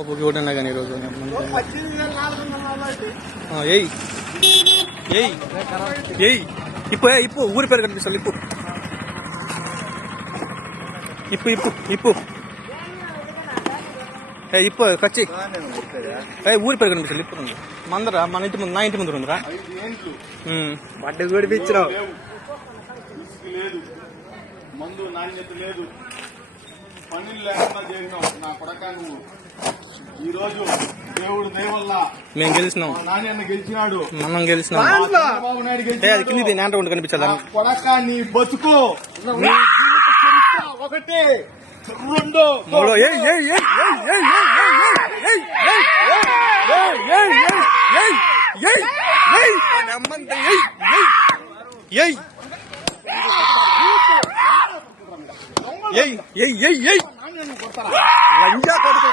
ఒక్కొక్క ఒకటన్నా కానీ ఈరోజు ఏయ్ ఏయ్ ఏయ్ ఇప్పు ఇప్పు ఊరి పేరు కనిపిస్తుంది ఇప్పు ఇప్పు ఇప్పు ఇప్పు ఇప్పు కచ్చి ఊరి పేరు కనిపిస్తుంది ఇప్పు మందరా మన ఇంటి ముందు నా ఇంటి ముందు ఉందిరా బట్ట కూడిపించినావు మందు నాణ్యత లేదు, పనులు లేకుండా చేసినావు నా కొడక. నువ్వు ఈ రోజు దేవుడు దయవల్ల మేము గెలిచినాం, నాణ్యత గెలిచినాడు, మనం గెలిచినాం. చంద్రబాబు నాయుడు గెలిచినాడు. నేంట ఉండి కనిపించాలి నా కొడక. నీ బతుకు నీ జీవిత చరిత్ర ఒకటే రెండు మూడో లంజా కొడుకు